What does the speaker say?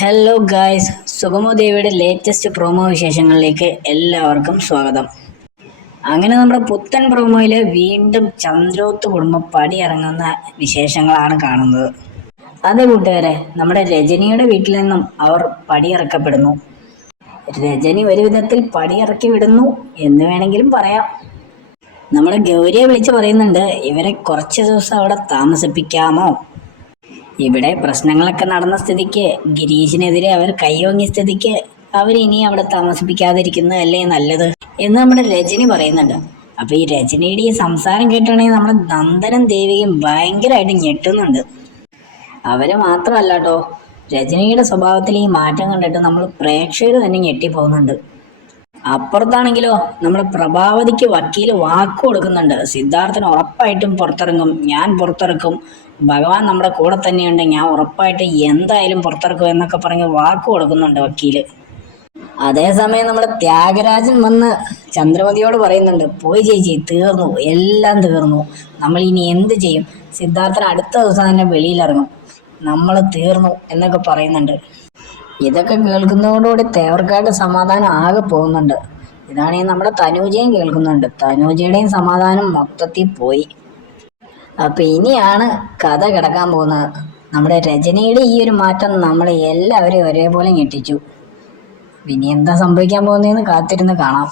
Hello guys സുഗമോദേവിയുടെ latest promo വിശേഷങ്ങളിലേക്ക് എല്ലാവർക്കും സ്വാഗതം. അങ്ങനെ നമ്മുടെ പുത്തൻ പ്രൊമോയിൽ വീണ്ടും ചന്ദ്രോത്ത് കുടുംബം പടിയിറങ്ങുന്ന വിശേഷങ്ങളാണ് കാണുന്നത്. അതേ കൂട്ടുകാരെ നമ്മുടെ രജനിയുടെ വീട്ടിൽ നിന്നും അവർ പടിയിറക്കപ്പെടുന്നു. രജനി ഒരു വിധത്തിൽ പടിയിറക്കി വിടുന്നു എന്ന് വേണമെങ്കിലും പറയാം. നമ്മുടെ ഗൗരിയെ വിളിച്ച് പറയുന്നുണ്ട് ഇവരെ കുറച്ച് ദിവസം അവിടെ താമസിപ്പിക്കാമോ? ഇവിടെ പ്രശ്നങ്ങളൊക്കെ നടന്ന സ്ഥിതിക്ക് ഗിരീഷിനെതിരെ അവർ കൈയോങ്ങിയ സ്ഥിതിക്ക് അവർ ഇനി അവിടെ താമസിപ്പിക്കാതിരിക്കുന്നതല്ലേ നല്ലത് എന്ന് നമ്മുടെ രജനി പറയുന്നുണ്ട്. അപ്പൊ ഈ രജനിയുടെ ഈ സംസാരം കേട്ടാണെങ്കിൽ നമ്മുടെ നന്ദനും ദേവിയും ഭയങ്കരമായിട്ട് ഞെട്ടുന്നുണ്ട്. അവർ മാത്രമല്ല കേട്ടോ രജനിയുടെ സ്വഭാവത്തിൽ ഈ മാറ്റം കണ്ടിട്ട് നമ്മൾ പ്രേക്ഷകർ തന്നെ ഞെട്ടിപ്പോകുന്നുണ്ട്. അപ്പുറത്താണെങ്കിലോ നമ്മുടെ പ്രഭാവതിക്ക് വക്കീൽ വാക്ക് കൊടുക്കുന്നുണ്ട്. സിദ്ധാർത്ഥന് ഉറപ്പായിട്ടും പുറത്തിറങ്ങും. ഞാൻ പുറത്തിറക്കും. ഭഗവാൻ നമ്മുടെ കൂടെ തന്നെയുണ്ട്. ഞാൻ ഉറപ്പായിട്ട് എന്തായാലും പുറത്തിറക്കും എന്നൊക്കെ പറഞ്ഞ് വാക്ക് കൊടുക്കുന്നുണ്ട് വക്കീൽ. അതേസമയം നമ്മുടെ ത്യാഗരാജൻ വന്ന് ചന്ദ്രമതിയോട് പറയുന്നുണ്ട് പോയി ചേച്ചി തീർന്നു. എല്ലാം തീർന്നു. നമ്മൾ ഇനി എന്ത് ചെയ്യും? സിദ്ധാർത്ഥൻ അടുത്ത ദിവസം തന്നെ വെളിയിലിറങ്ങും. നമ്മൾ തീർന്നു എന്നൊക്കെ പറയുന്നുണ്ട്. ഇതൊക്കെ കേൾക്കുന്നതോടുകൂടി തേവർക്കാരുടെ സമാധാനം ആകെ പോകുന്നുണ്ട്. ഇതാണെങ്കിൽ നമ്മുടെ തനൂജയും കേൾക്കുന്നുണ്ട്. തനൂജയുടെയും സമാധാനം മൊത്തത്തിൽ പോയി. അപ്പൊ ഇനിയാണ് കഥ കിടക്കാൻ പോകുന്നത്. നമ്മുടെ രചനയുടെ ഈ ഒരു മാറ്റം നമ്മളെ എല്ലാവരെയും ഒരേപോലെ ഞെട്ടിച്ചു. ഇനി എന്താ സംഭവിക്കാൻ പോകുന്നതെന്ന് കാത്തിരുന്ന് കാണാം.